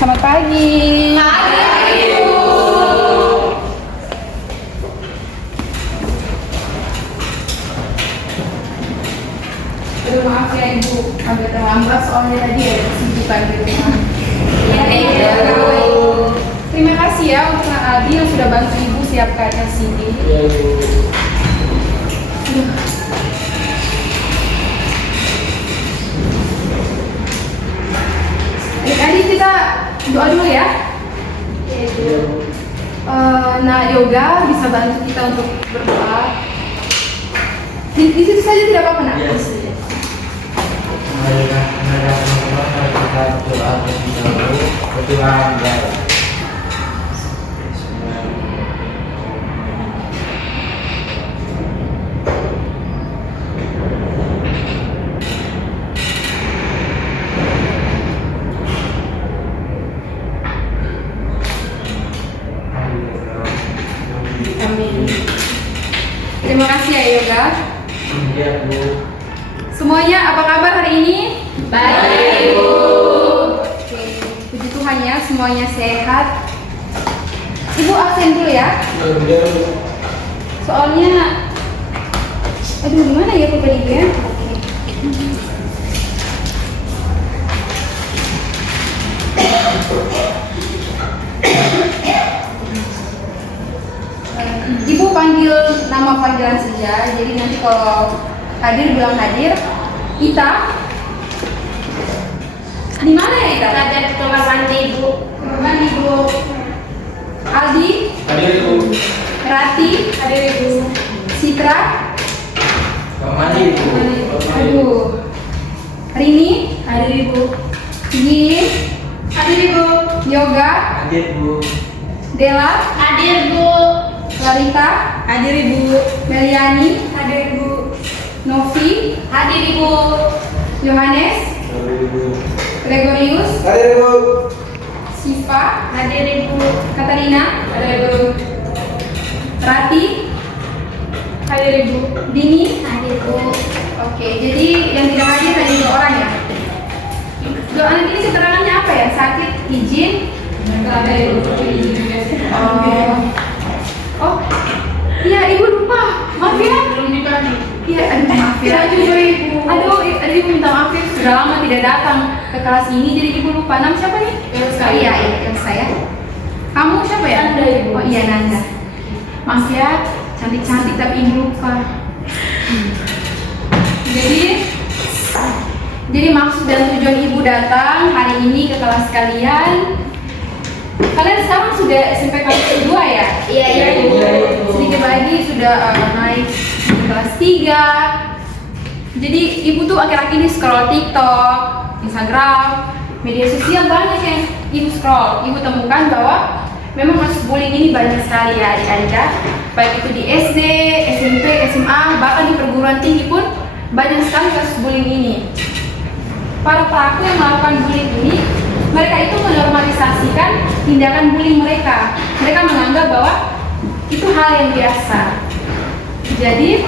Selamat pagi. Pagi, Ibu. Aduh, maaf ya Ibu, agak terlambat soalnya tadi ada kesibukan di rumah. Iya, Ibu. Terima kasih ya untuk Kak Aldi yang sudah bantu Ibu siapkan LCD. Iya, Bu. Adik-adik kita doa dulu ya. Iya, Bu. Nah, yoga bisa bantu kita untuk berdoa. Di situ saja tidak apa-apa, nak? Iya. Mari teman-teman kita doa terlebih dahulu. Tuhan ya. Amin. Terima kasih ya yoga. Iya, Bu. Semuanya apa kabar hari ini? Baik, Ibu. Oke, puji Tuhan ya, semuanya sehat. Ibu absen dulu ya. Iya, Bu. Soalnya, aduh gimana ya pulpen Ibu ya? Oke. Ibu panggil nama panggilan saja, jadi nanti kalau hadir bilang hadir. Ita, di mana ya Ita? Ada di kamar mandi, Ibu. Kamar Ibu. Aldi, Hadir, Bu. Rati, Hadir, Ibu. Citra, Mandi, Bu. aduh, Rini, Hadir, Ibu. Yin, Hadir, Ibu. Yoga, Hadir, Bu. Dela, Hadir, Bu. Larita, Hadir, Ibu. Meliani, Hadir, Ibu. Novi, Hadir, Ibu. Yohanes, Hadir, Bu. Gregorius, Hadir, Bu. Siva, Hadir, Ibu. Katarina, Hadir, Ibu. Rati, Hadir, Ibu. Dini. Hadir, Bu. Oke, jadi yang tidak hadir hanya 2 orang ya. Doa anak ini keterangannya apa ya? Sakit, izin. Oh, iya Ibu lupa. Maaf ya. Belum ditanya. Iya, aduh maaf ya. Saya juga, Ibu. Aduh, Ibu minta maaf ya. Sudah lama tidak datang ke kelas ini, jadi Ibu lupa. Nama siapa nih? Elsa. Oh, iya, Elsa ya. Kamu siapa ya? Nanda, Ibu. Oh iya, Nanda. Maaf ya, cantik-cantik tapi Ibu lupa. Jadi maksud dan tujuan Ibu datang hari ini ke kelas kalian. Kalian sekarang sudah SMP kelas kedua ya? Iya, Ibu. Sedikit lagi sudah naik di kelas 3. Jadi Ibu tuh akhir-akhir ini scroll TikTok, Instagram, media sosial banyak yang Ibu scroll. Ibu temukan bahwa memang kasus bullying ini banyak sekali ya adik-adik ya. Baik itu di SD, SMP, SMA, bahkan di perguruan tinggi pun banyak sekali kasus bullying ini. Para pelaku yang melakukan bullying ini, mereka itu menormalisasikan tindakan bullying mereka. Mereka menganggap bahwa itu hal yang biasa. Jadi,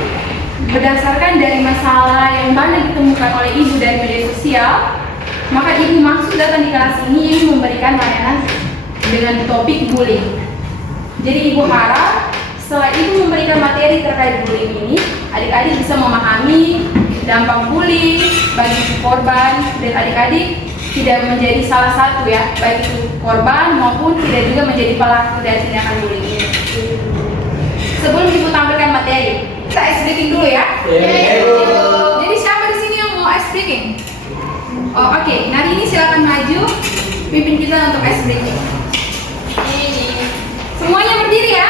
berdasarkan dari masalah yang banyak ditemukan oleh Ibu dari media sosial, maka Ibu maksud datang di kelas ini ingin memberikan layanan dengan topik bullying. Jadi Ibu harap setelah Ibu memberikan materi terkait bullying ini, adik-adik bisa memahami dampak bullying bagi si korban dan adik-adik tidak menjadi salah satu ya, baik itu korban maupun tidak juga menjadi pelaku dari tindakan bullying ini. Sebelum Ibu tampilkan materi, kita ice breaking dulu ya. Iya, Bu. Jadi siapa di sini yang mau ice breaking? Oh, oke. Nah, hari ini silakan maju pimpin kita untuk ice breaking. Ini. Semuanya berdiri ya.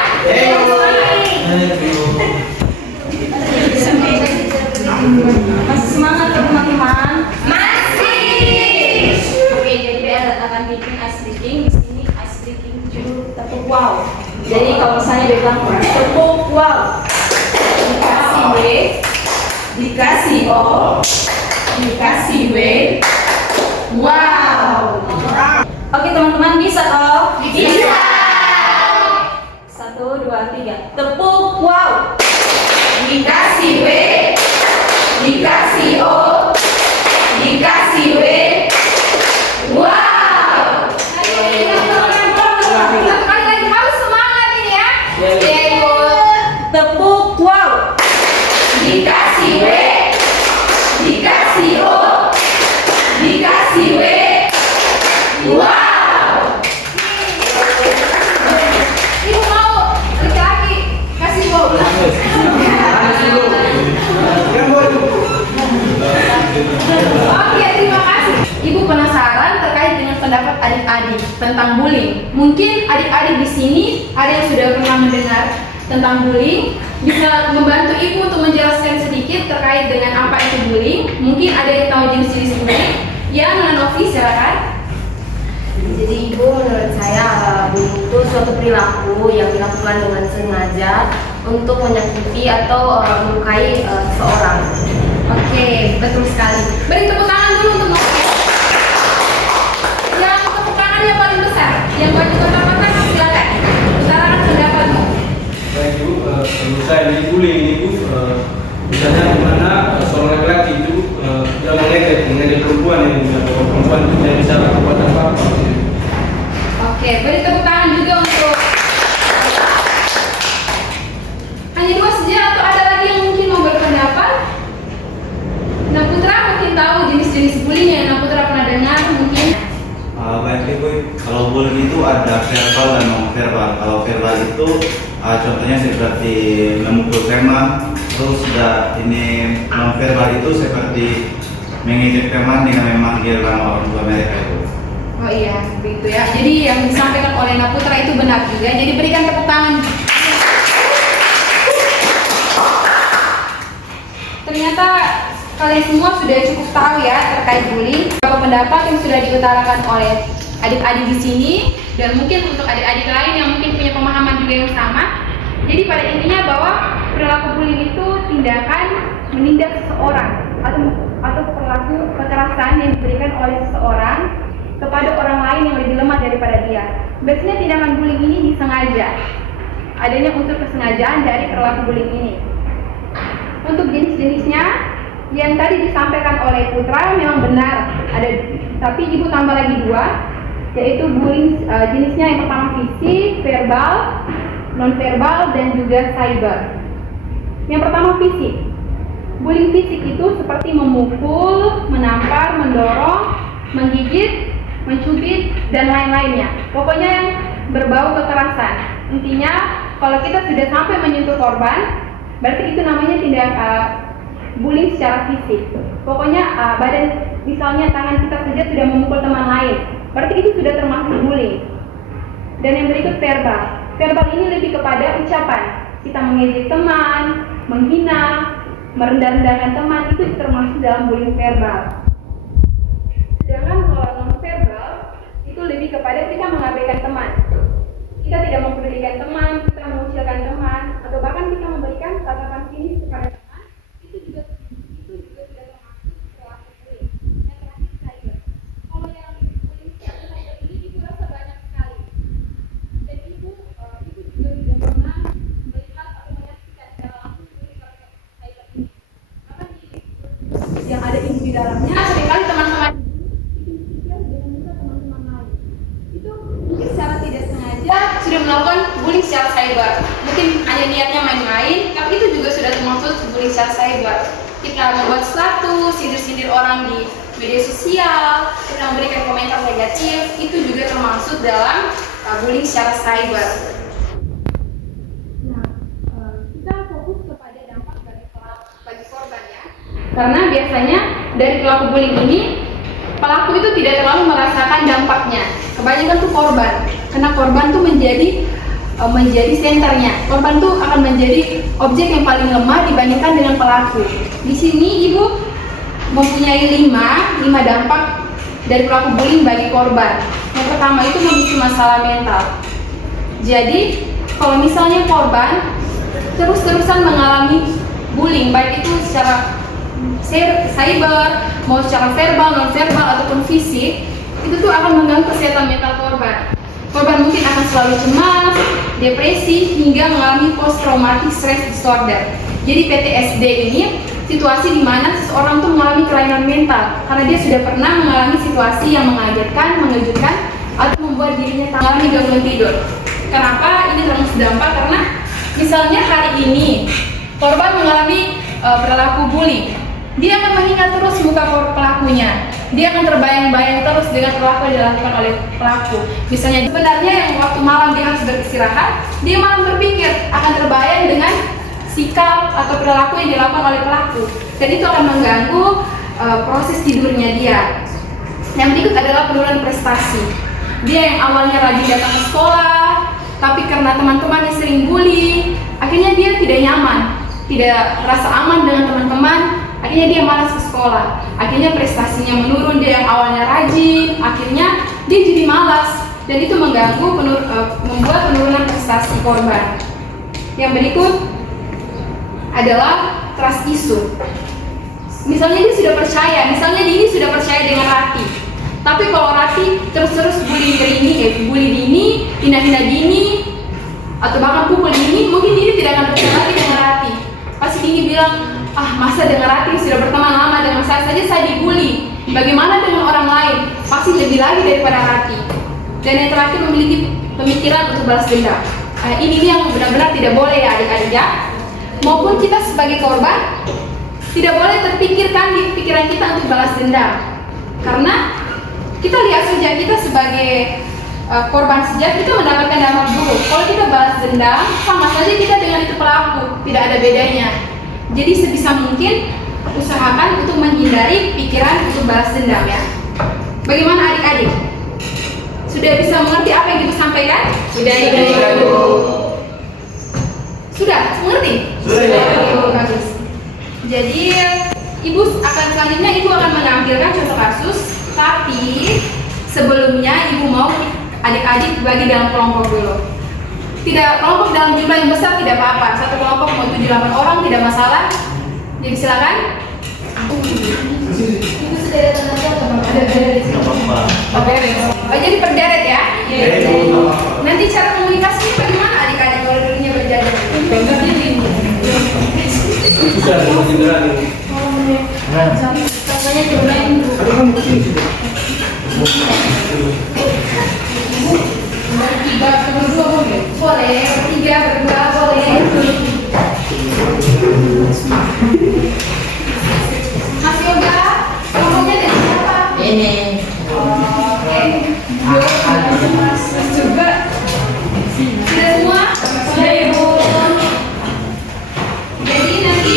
Masih semangat ya teman-teman? Masih. Oke, jadi Bea akan bikin ice breaking. Di sini ice breaking judul tepuk wow. Jadi kalau misalnya Bea bilang tepuk wow, dikasih W, dikasih O, dikasih W, wow. Oke teman-teman, bisa toh? Bisa. 1, 2, 3. Tepuk wow. Dikasih W, dikasih O, dikasih W. Wow. Satu kali lagi harus semangat ini ya. Tepuk wow. Dikasih W, dikasih O, dikasih W. Wow. Ibu mau laki-laki kasih wow. Oke, terima kasih. Ibu penasaran terkait dengan pendapat adik-adik tentang bullying. Mungkin adik-adik di sini ada yang sudah pernah mendengar tentang bullying, bisa membantu ibu untuk menjelaskan sedikit terkait dengan apa itu bullying. Mungkin ada yang tahu jenis-jenis bullying. Yang Novi silakan. Jadi ibu, menurut saya bullying itu suatu perilaku yang dilakukan dengan sengaja untuk menyakiti atau melukai seseorang. Oke, betul sekali. Beri tepuk tangan dulu untuk Novi. Yang tepuk tangan yang paling besar, yang baju kotak-kotak silakan. Utarakan pendapatmu. Baik Bu, menurut saya ini bullying ini Bu, misalnya dimana seorang laki-laki itu dia mengejek perempuan yang perempuan itu tidak bisa berbuat apa-apa. Oke, beri tepuk tangan juga untuk hanya dua saja atau ada lagi yang mungkin mau berpendapat? Nah Putra mungkin tahu jenis-jenis bullying yang Nah Putra pernah dengar mungkin. Baik Ibu, kalau bullying itu ada verbal dan non verbal. Kalau verbal itu contohnya seperti memukul teman, terus ini non verbal itu seperti mengejek teman dengan memanggil nama orang tua mereka itu. Oh iya, begitu ya. Jadi yang disampaikan oleh Nah Putra itu benar juga. Jadi berikan tepuk tangan. Ternyata kalian semua sudah cukup tahu ya terkait bullying. Beberapa pendapat yang sudah diutarakan oleh adik-adik di sini dan mungkin untuk adik-adik lain yang mungkin punya pemahaman juga yang sama. Jadi pada intinya bahwa perilaku bullying itu tindakan menindas seseorang atau perilaku kekerasan yang diberikan oleh seseorang kepada orang lain yang lebih lemah daripada dia. Biasanya tindakan bullying ini disengaja. Adanya unsur kesengajaan dari perilaku bullying ini. Untuk jenis-jenisnya yang tadi disampaikan oleh Putra memang benar ada, tapi ibu tambah lagi dua, yaitu bullying jenisnya yang pertama fisik, verbal, nonverbal, dan juga cyber. Yang pertama fisik. Bullying fisik itu seperti memukul, menampar, mendorong, menggigit, mencubit, dan lain-lainnya. Pokoknya yang berbau kekerasan. Intinya kalau kita sudah sampai menyentuh korban, berarti itu namanya tindak bullying secara fisik. Pokoknya badan, misalnya tangan kita saja sudah memukul teman lain, berarti itu sudah termasuk bullying. Dan yang berikut verbal. Verbal ini lebih kepada ucapan. Kita mengejek teman, menghina, merendah-rendahkan teman, itu termasuk dalam bullying verbal. Sedangkan kalau non-verbal itu lebih kepada kita mengabaikan teman. Kita tidak mempedulikan teman, kita mengucilkan teman, atau bahkan kita memberikan tatapan sinis kepada teman, itu juga tidak termasuk perilaku bullying. Yang terakhir cyber. Kalau yang bullying cyber ini ibu rasa banyak sekali. Dan ibu juga tidak pernah melihat atau menyaksikan secara langsung bullying cyber ini. Bahkan yang ada ibu di dalamnya, seringkali teman-teman mungkin secara tidak sengaja sudah melakukan bullying secara cyber. Mungkin hanya niatnya main-main, tapi itu juga sudah termasuk bullying secara cyber. Kita membuat status, sindir-sindir orang di media sosial, kita memberikan komentar negatif, itu juga termasuk dalam bullying secara cyber. Nah, kita fokus kepada dampak bagi korban ya. Karena biasanya dari pelaku bullying ini pelaku itu tidak terlalu merasakan dampaknya. Kebanyakan tuh korban, karena korban tuh menjadi senternya. Korban tuh akan menjadi objek yang paling lemah dibandingkan dengan pelaku. Di sini ibu mempunyai 5 dampak dari pelaku bullying bagi korban. Yang pertama itu memicu masalah mental. Jadi kalau misalnya korban terus-terusan mengalami bullying, baik itu secara cyber, mau secara verbal, non-verbal ataupun fisik, itu tuh akan mengganggu kesehatan mental korban. Korban mungkin akan selalu cemas, depresi, hingga mengalami post-traumatic stress disorder. Jadi PTSD ini situasi di mana seseorang tuh mengalami kelainan mental karena dia sudah pernah mengalami situasi yang mengagetkan, mengejutkan, atau membuat dirinya mengalami gangguan tidur. Kenapa ini termasuk dampak? Karena misalnya hari ini korban mengalami perilaku bullying, dia akan mengingat terus muka pelakunya. Dia akan terbayang-bayang terus dengan perilaku yang dilakukan oleh pelaku. Misalnya sebenarnya yang waktu malam dia harus beristirahat, dia malam berpikir akan terbayang dengan sikap atau perilaku yang dilakukan oleh pelaku, dan itu akan mengganggu proses tidurnya dia. Yang berikut adalah penurunan prestasi. Dia yang awalnya rajin datang ke sekolah, tapi karena teman-temannya sering bully, akhirnya dia tidak nyaman, tidak merasa aman dengan teman-teman. Akhirnya dia malas ke sekolah, akhirnya prestasinya menurun. Dia yang awalnya rajin, akhirnya dia jadi malas, dan itu mengganggu, membuat penurunan prestasi korban. Yang berikut adalah trust issue. Misalnya dia sudah percaya, misalnya Dini sudah percaya dengan Rati, tapi kalau Rati terus-terus bully Dini, hina-hina Dini, atau bahkan pukul Dini, mungkin Dini tidak akan percaya lagi dengan Rati. Pasti Dini bilang, masa dengan Rati sudah berteman lama, dengan saya saja saya dibully, bagaimana dengan orang lain? Pasti lebih lagi daripada Rati. Dan yang terakhir, memiliki pemikiran untuk balas dendam. Ini yang benar-benar tidak boleh ya adik-adik ya. Maupun kita sebagai korban tidak boleh terpikirkan di pikiran kita untuk balas dendam, karena kita lihat saja, kita sebagai korban saja kita mendapatkan dampak buruk. Kalau kita balas dendam, sama saja kita dengan itu pelaku, tidak ada bedanya. Jadi sebisa mungkin usahakan untuk menghindari pikiran untuk balas dendam ya. Bagaimana adik-adik? Sudah bisa mengerti apa yang Ibu sampaikan? Sudah Ibu. Sudah mengerti? Sudah. Bagus. Jadi Ibu akan selanjutnya menampilkan contoh kasus, tapi sebelumnya Ibu mau adik-adik bagi dalam kelompok dulu. Tidak kelompok dalam jumlah yang besar tidak apa-apa. Satu kelompok mau 7-8 orang tidak masalah. Jadi silakan. Ibu sudah ada tanda-tanda ada beres. Oh beres. Oh jadi berderet ya? Iya. Nanti cara komunikasinya bagaimana adik-adik kalau dulunya berjajar? Bisa masih berat ini. Contohnya cobain. Bertiga, berdua boleh? Boleh, bertiga, berdua boleh. Mas Yoga, kelompoknya dari siapa? Ini. Oke. Mas juga. Sudah semua? Sudah Ibu. Jadi nanti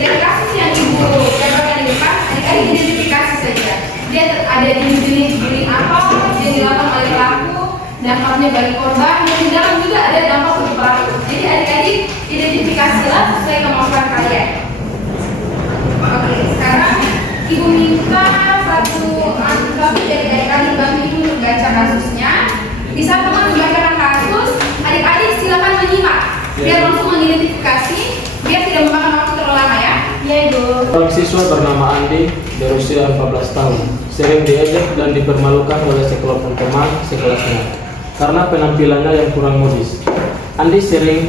dari kasus yang Ibu dapatkan di depan, adik-adik identifikasi saja. Dia ada di jenis bullying apa yang dilakukan oleh pelaku, dampaknya bagi korban, dan di dalam juga ada dampak untuk pelaku. Jadi adik-adik identifikasilah sesuai kemampuan kalian. Oke, sekarang Ibu minta satu kopi dari adik-adik bantu Ibu untuk baca kasusnya. Di saat teman membacakan kasus, adik-adik silakan menyimak biar langsung mengidentifikasi, biar tidak memakan waktu terlalu lama ya. Iya Ibu. Seorang siswa bernama Andi berusia 14 tahun sering diejek dan dipermalukan oleh sekelompok teman sekelasnya karena penampilannya yang kurang modis. Andi sering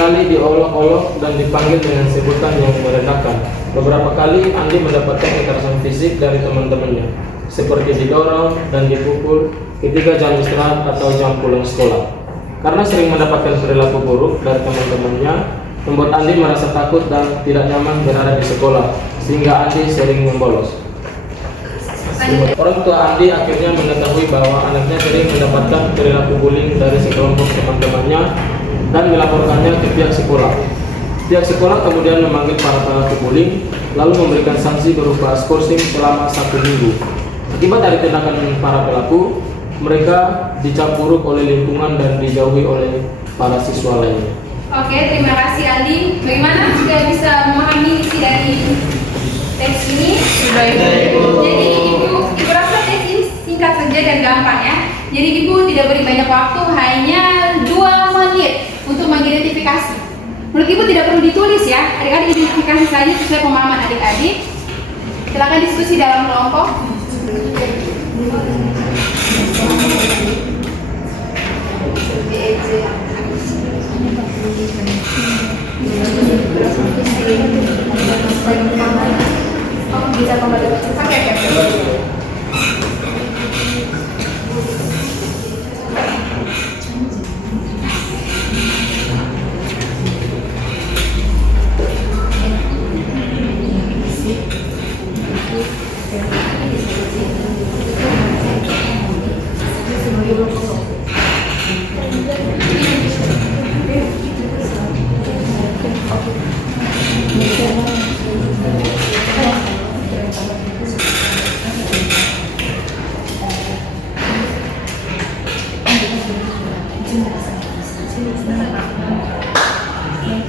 kali diolok-olok dan dipanggil dengan sebutan yang merendahkan. Beberapa kali Andi mendapatkan kekerasan fisik dari teman-temannya, seperti didorong dan dipukul ketika jam istirahat atau jam pulang sekolah. Karena sering mendapatkan perilaku buruk dari teman-temannya, membuat Andi merasa takut dan tidak nyaman berada di sekolah, sehingga Andi sering membolos. Orang tua Andi akhirnya mengetahui bahwa anaknya sering mendapatkan perilaku bullying dari sekelompok teman-temannya dan melaporkannya ke pihak sekolah. Pihak sekolah kemudian memanggil para pelaku bullying lalu memberikan sanksi berupa skorsing selama 1 minggu. Akibat dari tindakan para pelaku, mereka dicap buruk oleh lingkungan dan dijauhi oleh para siswa lainnya. Oke, terima kasih Andi. Bagaimana sudah bisa memahami isi dari teks ini? Sudah, Ibu. Jadi Ibu rasa teks ini singkat saja dan gampang ya. Jadi Ibu tidak beri banyak waktu, hanya 2 menit untuk mengidentifikasi. Menurut Ibu tidak perlu ditulis ya, adik-adik identifikasi saja sesuai pemahaman adik-adik. Silakan diskusi dalam kelompok. Bisa kembali Oke.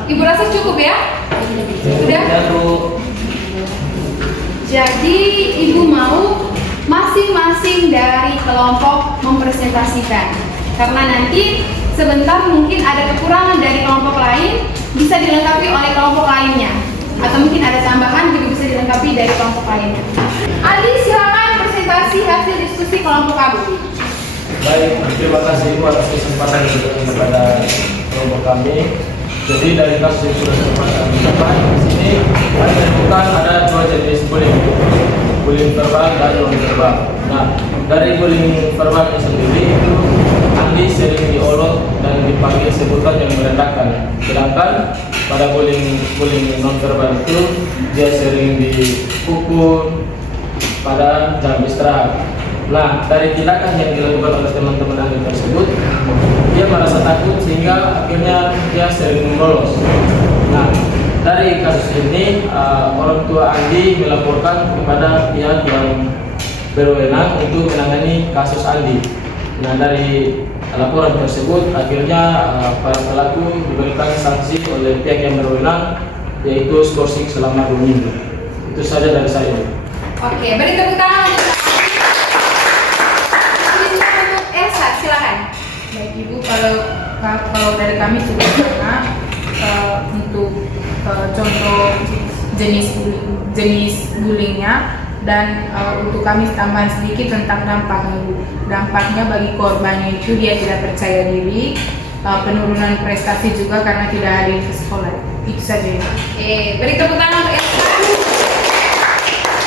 Ibu rasa cukup ya? Sudah? Jadi Ibu mau masing-masing dari kelompok mempresentasikan. Karena nanti sebentar mungkin ada kekurangan dari kelompok lain, bisa dilengkapi oleh kelompok lainnya. Atau mungkin ada tambahan juga bisa dilengkapi dari kelompok lainnya. Adi, silakan presentasi hasil diskusi kelompok kamu. Baik, terima kasih Ibu atas kesempatan yang diberikan kepada kelompok kami. Jadi dari kasus yang sudah sempat kami dapat di sini ada 2 jenis bullying verbal dan non verbal. Nah, dari bullying verbal sendiri itu Andi sering diolok dan dipanggil sebutan yang merendahkan. Sedangkan pada bullying non verbal itu dia sering dipukul pada jam istirahat. Nah, dari tindakan yang dilakukan oleh teman-teman Andi tersebut, dia merasa takut sehingga akhirnya dia sering membolos. Nah, dari kasus ini orang tua Andi melaporkan kepada pihak yang berwenang untuk menangani kasus Andi. Nah, dari laporan tersebut akhirnya para pelaku diberikan sanksi oleh pihak yang berwenang, yaitu skorsing selama 2 minggu. Itu saja dari saya. Oke, beri tepuk tangan untuk silakan. Baik Ibu, kalau dari kami juga sama untuk contoh jenis bullyingnya, dan untuk kami tambahan sedikit tentang dampaknya bagi korbannya itu dia tidak percaya diri, penurunan prestasi juga karena tidak hadir ke sekolah. Itu saja. Oke, beri tepuk tangan untuk Elsa.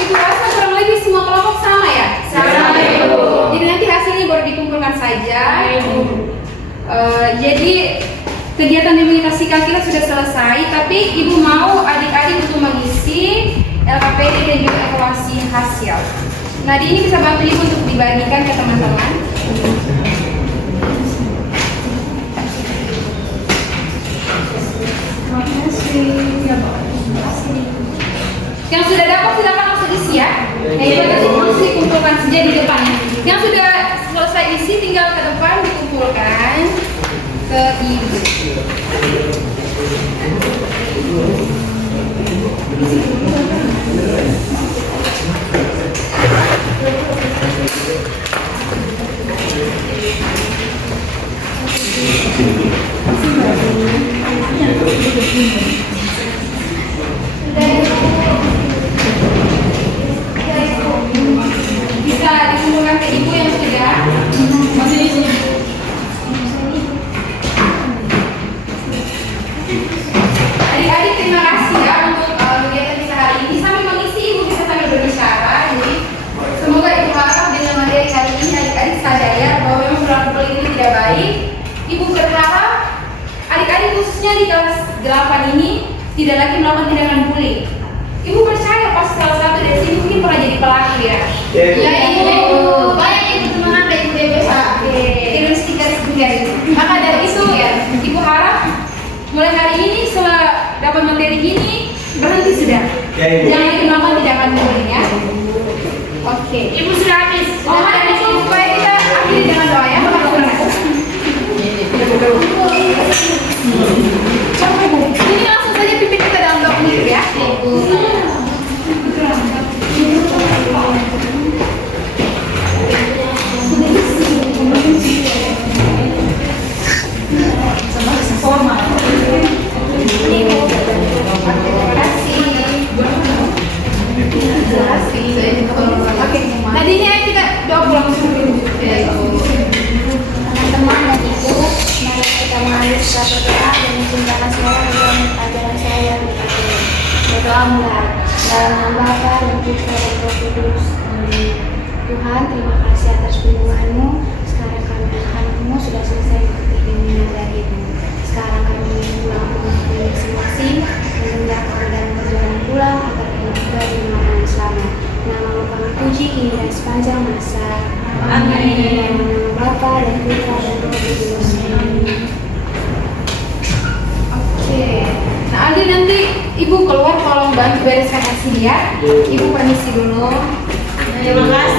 Ibu rasa kurang lebih semua kelompok sama ya? Sama, Ibu. Jadi nanti hasilnya baru dikumpulkan saja. Jadi kegiatan imunisasi kita sudah selesai, tapi Ibu mau adik-adik untuk mengisi LKPD dan juga evaluasi hasil. Nah, ini bisa bantu Ibu untuk dibagikan ke teman-teman. Yang sudah dapat silakan langsung isi ya. Ibu nanti langsung dikumpulkan saja di depan. Yang sudah selesai isi tinggal ke depan dikumpulkan ke Ibu. Bisa dikumpulkan ke Ibu yang sudah. Adik-adik terima kasih ya untuk kegiatan kita hari ini. Sambil mengisi Ibu bisa sambil berbicara. Jadi semoga Ibu harap dengan materi hari ini adik-adik sadar ya bahwa memang perilaku bullying ini tidak baik. Ibu berharap adik-adik khususnya di kelas 8 ini tidak lagi melakukan tindakan bullying. Ibu percaya pas salah satu dari sini mungkin pernah jadi pelaku ya. Ya Ibu. Banyak Ibu teman Anda Ibu dewasa. Kirim stiker-stiker. Maka dari itu ya Ibu harap mulai hari ini setelah dapat begini, berhenti sudah. Ya, Ibu. Jangan dimakan, tidak akan boleh ya. Oke. Ibu sudah habis. Oh, ada supaya kita akhiri dengan doa ya. Ini langsung saja pimpin kita dalam doa itu ya. Oke, tadinya kita doa pulang Teman-teman dan ibu, mari kita mengambil surat berdoa dan mencintakan semua dalam ajaran saya berkata, berdoa mulai dalam nama Bapa dan Putra dan Roh Kudus. Amin. Tuhan, terima kasih atas perlindungan-Mu. Sekarang kami anak-anak-Mu sudah selesai mengikuti bimbingan darimu. Sekarang kami ingin pulang ke rumah masing-masing, menunda kami dalam perjalanan pulang agar kami tiba di rumah dengan selamat. Nama-Mu kami puji kini dan sepanjang masa. Amin. Dalam nama Bapa dan Putra dan Roh Kudus. Amin. Oke. Nah, Aldi nanti Ibu keluar tolong bantu bereskan hasil ya. Ibu permisi dulu. Terima kasih.